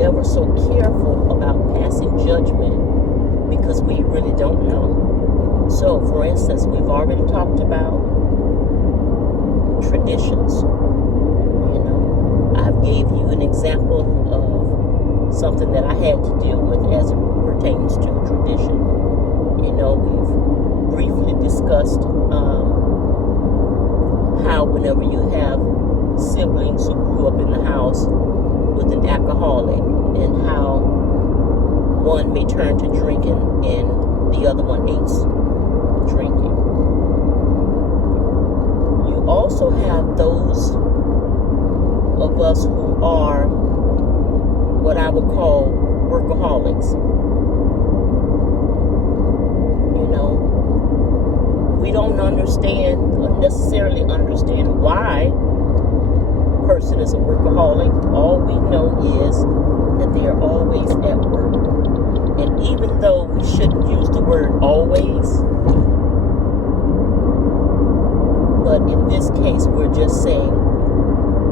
ever so careful about passing judgment because we really don't know. So, for instance, we've already talked about traditions. I gave you an example of something that I had to deal with as it pertains to tradition. We've briefly discussed how whenever you have siblings who grew up in the house with an alcoholic, and how one may turn to drinking and the other one hates drinking. You also have those of us who are what I would call workaholics. We don't necessarily understand why a person is a workaholic. All we know is that they are always at work. And even though we shouldn't use the word always, but in this case, we're just saying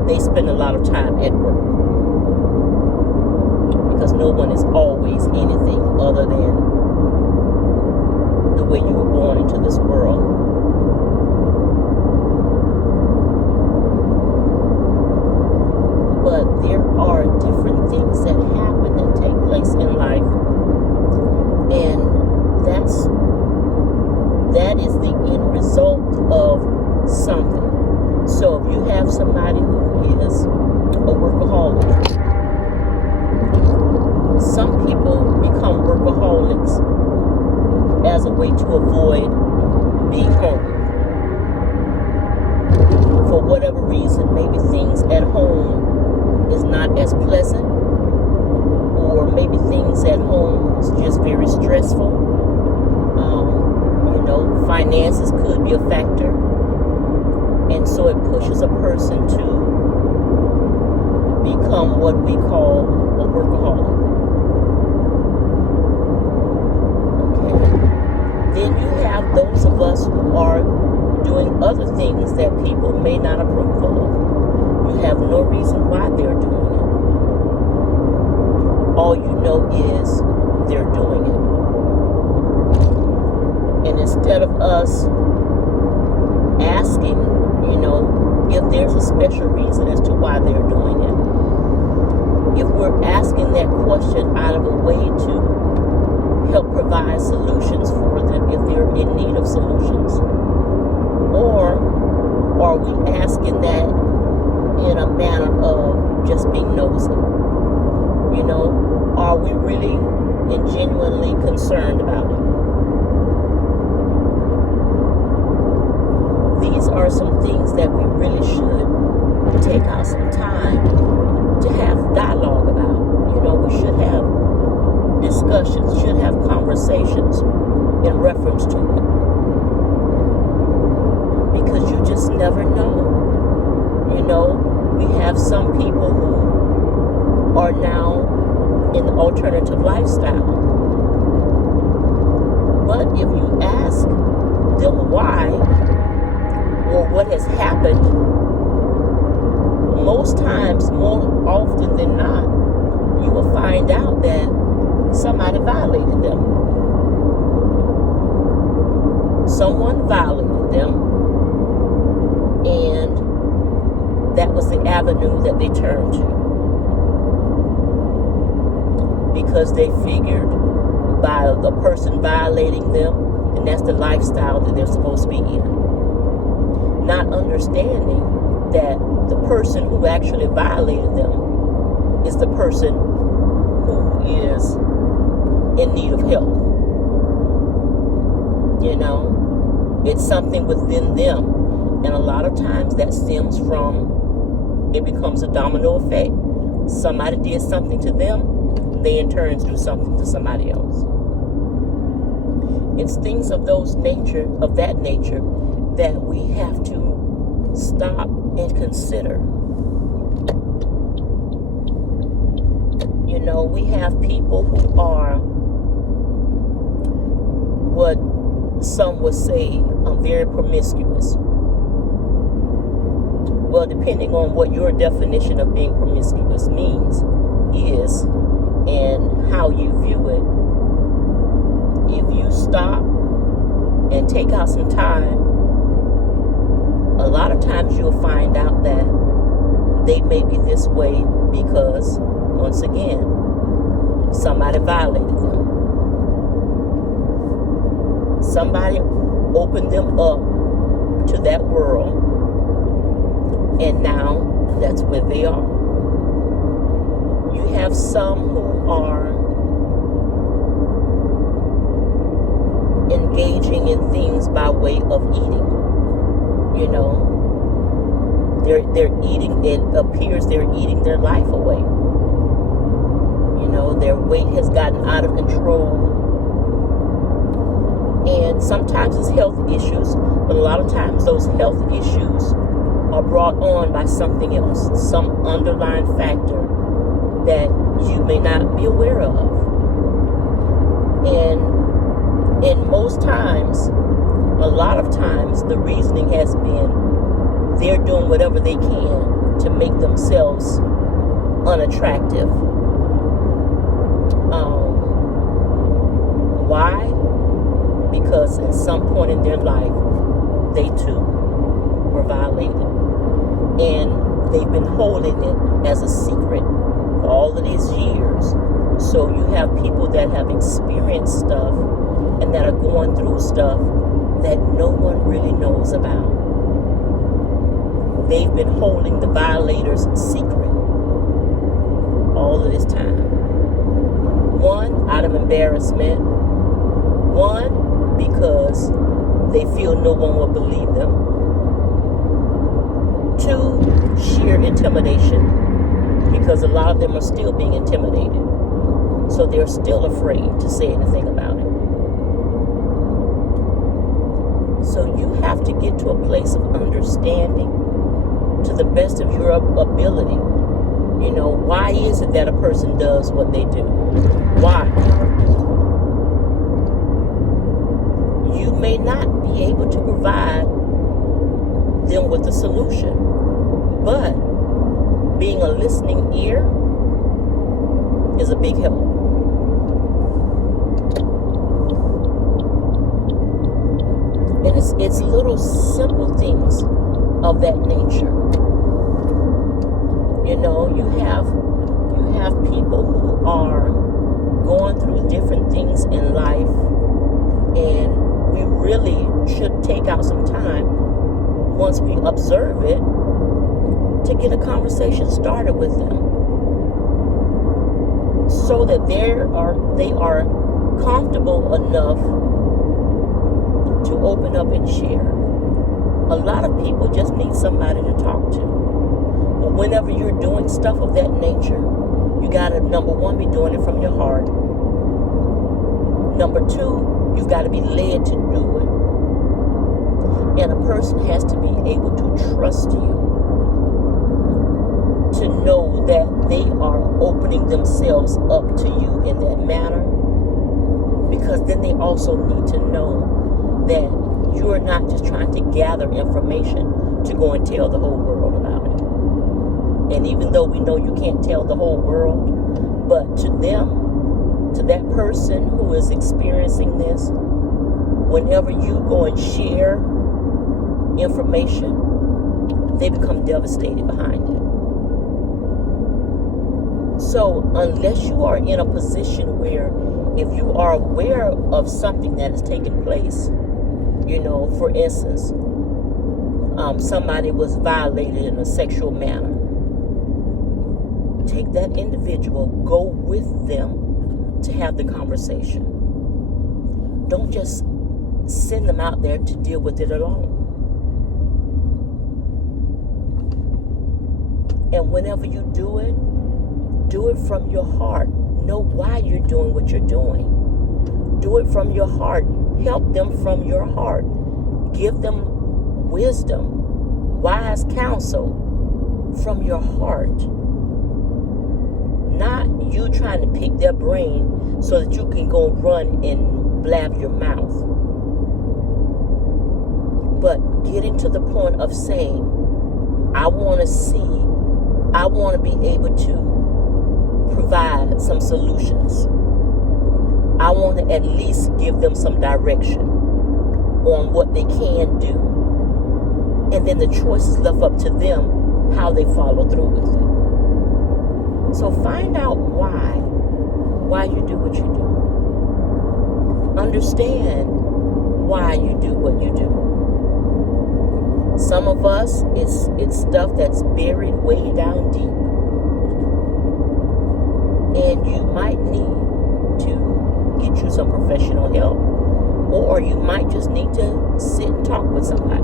they spend a lot of time at work. Because no one is always anything other than the way you were born into this world. But there are different things that happen, that take place in life, and that is the end result of something. So if you have somebody who is a workaholic, some people become workaholics as a way to avoid being home. For whatever reason, maybe things at home is not as pleasant, or maybe things at home is just very stressful. Finances could be a factor, and so it pushes a person to become what we call a workaholic. Then you have those of us who are doing other things that people may not approve of. You have no reason why they're doing it. All you know is they're doing it. And instead of us asking, if there's a special reason as to why they're doing it, if we're asking that question out of a way to help provide solutions for them if they're in need of solutions, or are we asking that in a manner of just being nosy? Are we really and genuinely concerned about it? These are some things that we really should take out some time to have dialogue about. We should have discussions, should have conversations in reference to it. Because you just never know. We have some people who are now in the alternative lifestyle. But if you ask them why or what has happened, most times, more often than not, you will find out that somebody violated them. Someone violated them, and that was the avenue that they turned to. Because they figured by the person violating them, and that's the lifestyle that they're supposed to be in. Not understanding that the person who actually violated them is the person who is in need of help. It's something within them. And a lot of times that stems from, it becomes a domino effect. Somebody did something to them, they in turn do something to somebody else. It's things of that nature that we have to stop and consider. We have people who are what some would say very promiscuous. Well, depending on what your definition of being promiscuous means, is how you view it, if you stop and take out some time, a lot of times you'll find out that they may be this way because, once again, somebody violated them. Somebody opened them up to that world, and now that's where they are. You have some who are engaging in things by way of eating. You know, they're eating, it appears they're eating their life away. You know, their weight has gotten out of control. And sometimes it's health issues, but a lot of times those health issues are brought on by something else, some underlying factor that you may not be aware of. And most times, a lot of times, the reasoning has been they're doing whatever they can to make themselves unattractive. Why? Because at some point in their life, they too were violated. And they've been holding it as a secret for all of these years. So you have people that have experienced stuff and that are going through stuff that no one really knows about. They've been holding the violators secret all of this time. One, out of embarrassment. One, because they feel no one will believe them. Two, sheer intimidation, because a lot of them are still being intimidated. So they're still afraid to say anything about it. So you have to get to a place of understanding to the best of your ability. You know, why is it that a person does what they do? Why? You may not be able to provide them with a solution, but being a listening ear is a big help. And it's little simple things of that nature. You know, you have people who are going through different things in life, and we really should take out some time once we observe it to get a conversation started with them, so that they are comfortable enough to open up and share. A lot of people just need somebody to talk to. But whenever you're doing stuff of that nature, you gotta, number one, be doing it from your heart. Number two, you've got to be led to do it. And a person has to be able to trust you, to know that they are opening themselves up to you in that manner. Because then they also need to know that you're not just trying to gather information to go and tell the whole world about it. And even though we know you can't tell the whole world, but to them, to that person who is experiencing this, whenever you go and share information, they become devastated behind it. So unless you are in a position where, if you are aware of something that is taking place, you know, for instance, somebody was violated in a sexual manner, take that individual, go with them to have the conversation. Don't just send them out there to deal with it alone. And whenever you do it from your heart. Know why you're doing what you're doing. Do it from your heart. Help them from your heart. Give them wisdom, wise counsel from your heart. Not you trying to pick their brain so that you can go run and blab your mouth. But getting to the point of saying, I want to be able to provide some solutions. I want to at least give them some direction on what they can do. And then the choice is left up to them how they follow through with it. So find out why you do what you do. Understand why you do what you do. Some of us, it's stuff that's buried way down deep. And you might need to get you some professional help, or you might just need to sit and talk with somebody.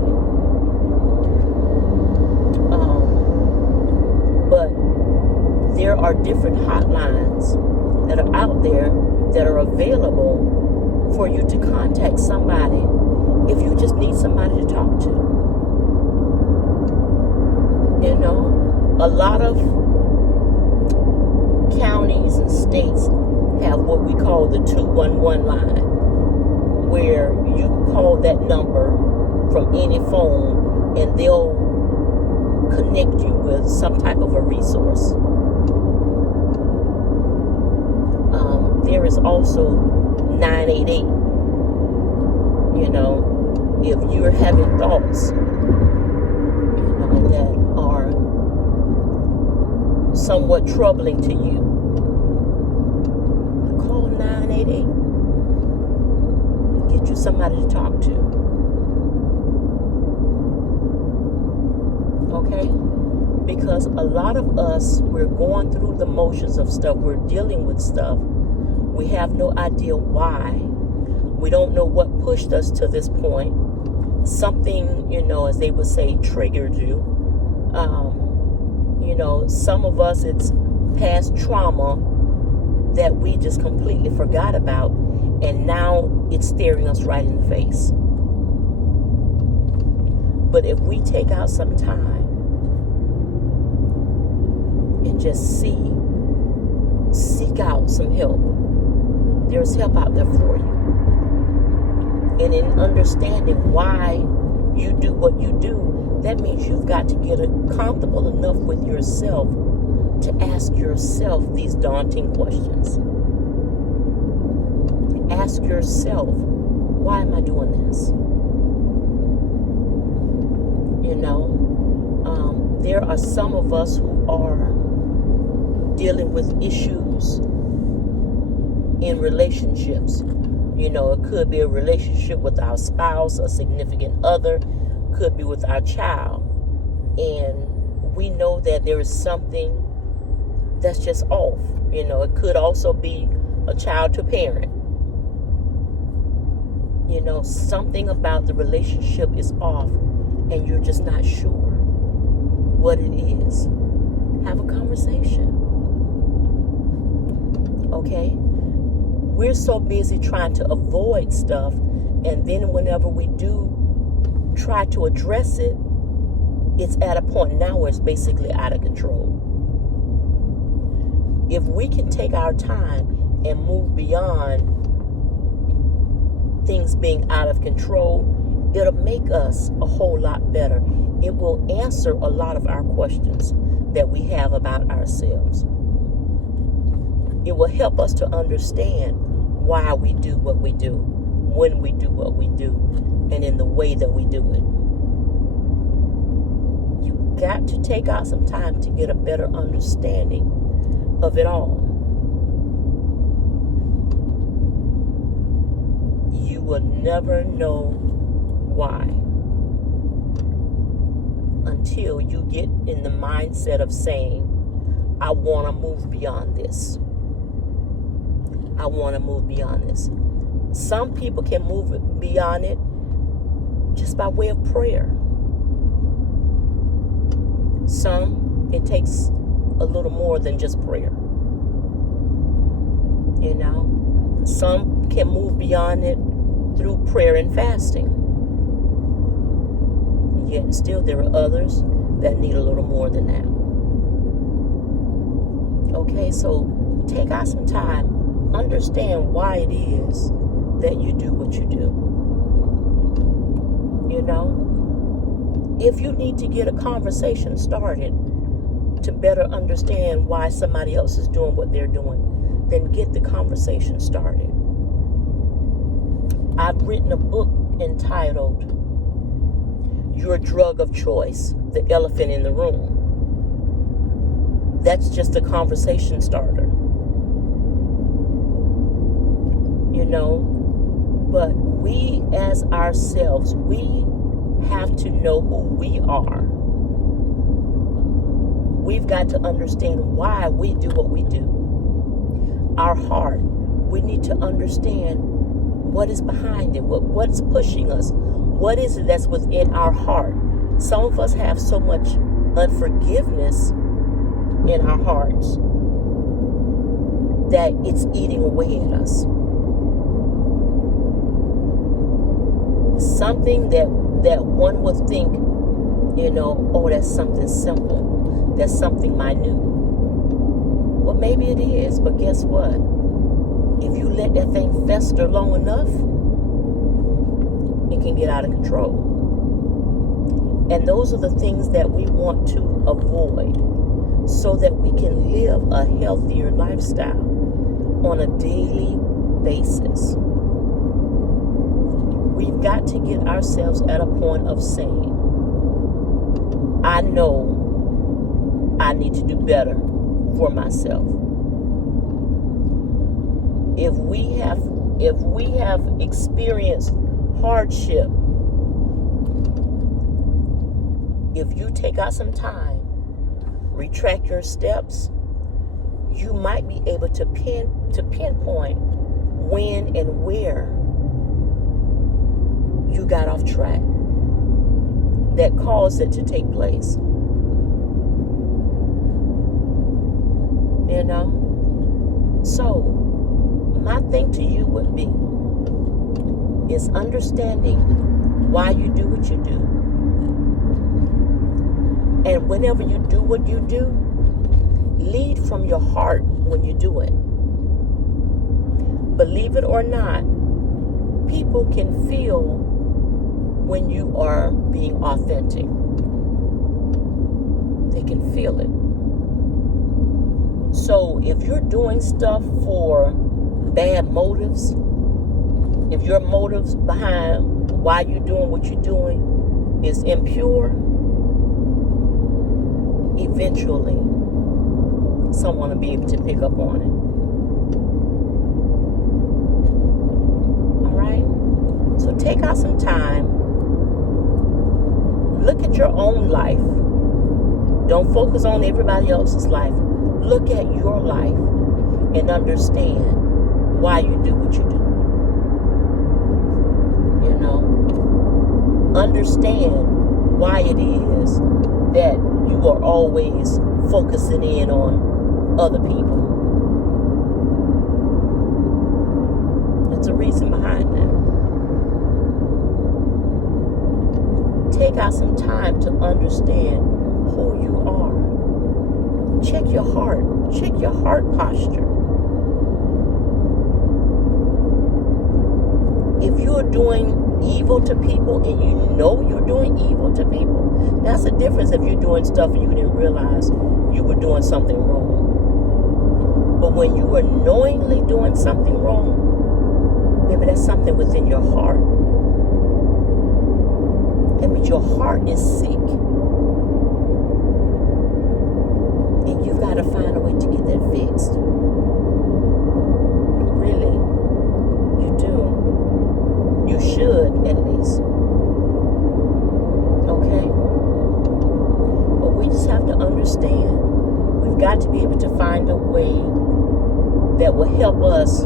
But there are different hotlines that are out there that are available for you to contact somebody if you just need somebody to talk to. You know, a lot of counties and states have what we call the 211 line, where you call that number from any phone and they'll connect you with some type of a resource. There is also 988. You know, if you're having thoughts, that are somewhat troubling to you, call 988. Get you somebody to talk to. Okay? Because a lot of us, we're going through the motions of stuff. We're dealing with stuff. We have no idea why. We don't know what pushed us to this point. Something, as they would say, triggered you. Some of us, it's past trauma that we just completely forgot about, and now it's staring us right in the face. But if we take out some time and just seek out some help, there's help out there for you. And in understanding why you do what you do, that means you've got to get comfortable enough with yourself to ask yourself these daunting questions. Ask yourself, why am I doing this? There are some of us who are dealing with issues in relationships. It could be a relationship with our spouse, a significant other, could be with our child. And we know that there is something that's just off. It could also be a child to parent. Something about the relationship is off and you're just not sure what it is. Have a conversation. Okay? We're so busy trying to avoid stuff, and then whenever we do try to address it, it's at a point now where it's basically out of control. If we can take our time and move beyond things being out of control, it'll make us a whole lot better. It will answer a lot of our questions that we have about ourselves. It will help us to understand why we do what we do, when we do what we do, and in the way that we do it. You've got to take out some time to get a better understanding of it all. You will never know why until you get in the mindset of saying, I want to move beyond this. I want to move beyond this. Some people can move beyond it just by way of prayer. Some, it takes a little more than just prayer. Some can move beyond it through prayer and fasting. Yet still there are others that need a little more than that. Okay, so take out some time. Understand why it is that you do what you do. If you need to get a conversation started to better understand why somebody else is doing what they're doing, then get the conversation started. I've written a book entitled Your Drug of Choice, The Elephant in the Room. That's just a conversation starter. You know, but we as ourselves, we have to know who we are. We've got to understand why we do what we do. Our heart, we need to understand what is behind it, what's pushing us. What is it that's within our heart? Some of us have so much unforgiveness in our hearts that it's eating away at us. Something that one would think, oh, that's something simple. That's something minute. Well, maybe it is, but guess what? If you let that thing fester long enough, it can get out of control. And those are the things that we want to avoid so that we can live a healthier lifestyle on a daily basis. We've got to get ourselves at a point of saying, I know I need to do better for myself. If we have experienced hardship, if you take out some time, retract your steps, you might be able to pinpoint when and where you got off track that caused it to take place. So my thing to you would be is understanding why you do what you do. And whenever you do what you do, lead from your heart when you do it. Believe it or not, people can feel when you are being authentic. They can feel it. So if you're doing stuff for bad motives, if your motives behind why you're doing what you're doing is impure, eventually someone will be able to pick up on it. All right? So take out some time. Look at your own life. Don't focus on everybody else's life. Look at your life and understand why you do what you do. Understand why it is that you are always focusing in on other people. There's a reason behind that. Take out some time to understand who you are. Check your heart. Check your heart posture. If you're doing evil to people and you know you're doing evil to people, that's the difference if you're doing stuff and you didn't realize you were doing something wrong. But when you are knowingly doing something wrong, maybe that's something within your heart. That means your heart is sick. And you've got to find a way to get that fixed. Really, you do. You should, at least. Okay? But we just have to understand. We've got to be able to find a way that will help us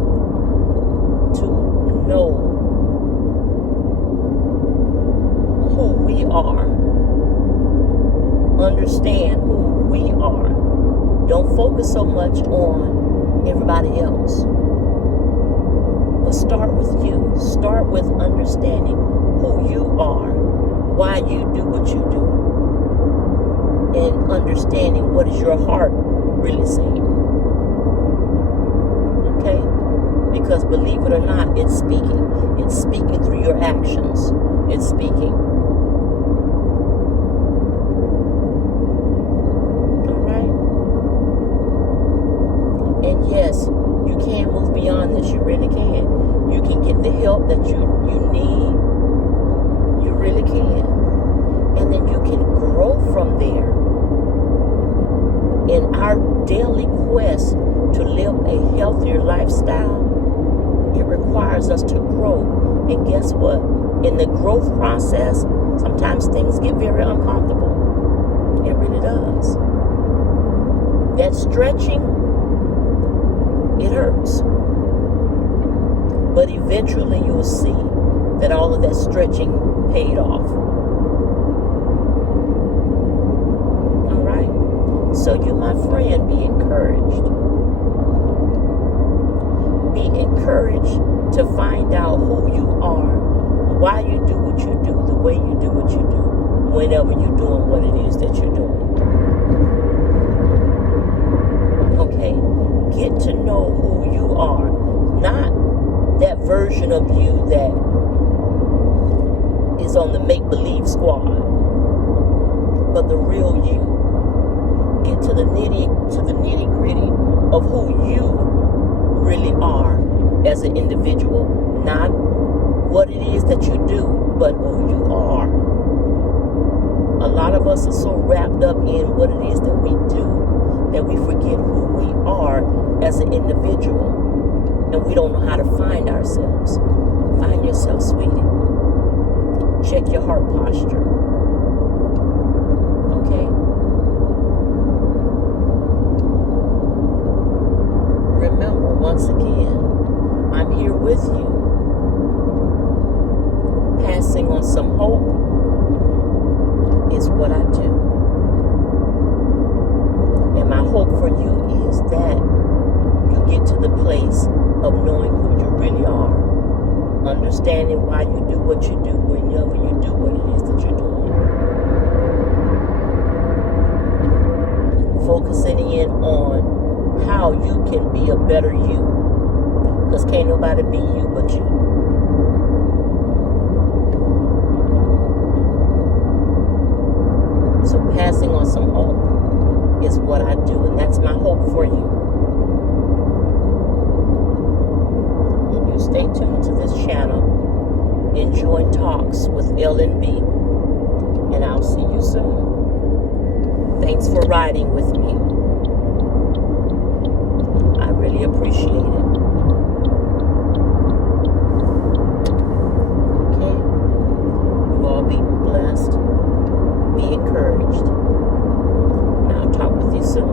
to know who we are. Understand who we are. Don't focus so much on everybody else. But start with you. Start with understanding who you are, why you do what you do, and understanding what is your heart really saying. Okay? Because believe it or not, it's speaking. It's speaking through your actions. It's speaking. And yes, you can move beyond this. You really can. You can get the help that you need, you really can. And then you can grow from there. In our daily quest to live a healthier lifestyle, it requires us to grow. And guess what? In the growth process, sometimes things get very uncomfortable. It really does. That stretching, it hurts. But eventually you'll see that all of that stretching paid off. All right? So you, my friend, be encouraged. Be encouraged to find out who you are, why you do what you do, the way you do what you do, whenever you're doing what it is that you're doing. Okay? Get to know who you are, not that version of you that is on the make-believe squad, but the real you. Get to the nitty-gritty of who you really are as an individual, not what it is that you do, but who you are. A lot of us are so wrapped up in what it is that we do that we forget who we are as an individual, and we don't know how to find ourselves. Find yourself, sweetie. Check your heart posture. Okay? Remember, once again, I'm here with you, passing on some hope is what I do. And my hope for you is that you get to the place of knowing who you really are, understanding why you do what you do whenever you do what it is that you're doing. Focusing in on how you can be a better you, because can't nobody be you but you. So passing on some hope is what I do, and that's my hope for you. And you stay tuned to this channel, Enjoying Talks with L&B, and I'll see you soon. Thanks for riding with me. I really appreciate it. Okay? You all be blessed. Be encouraged. And I'll talk with you soon.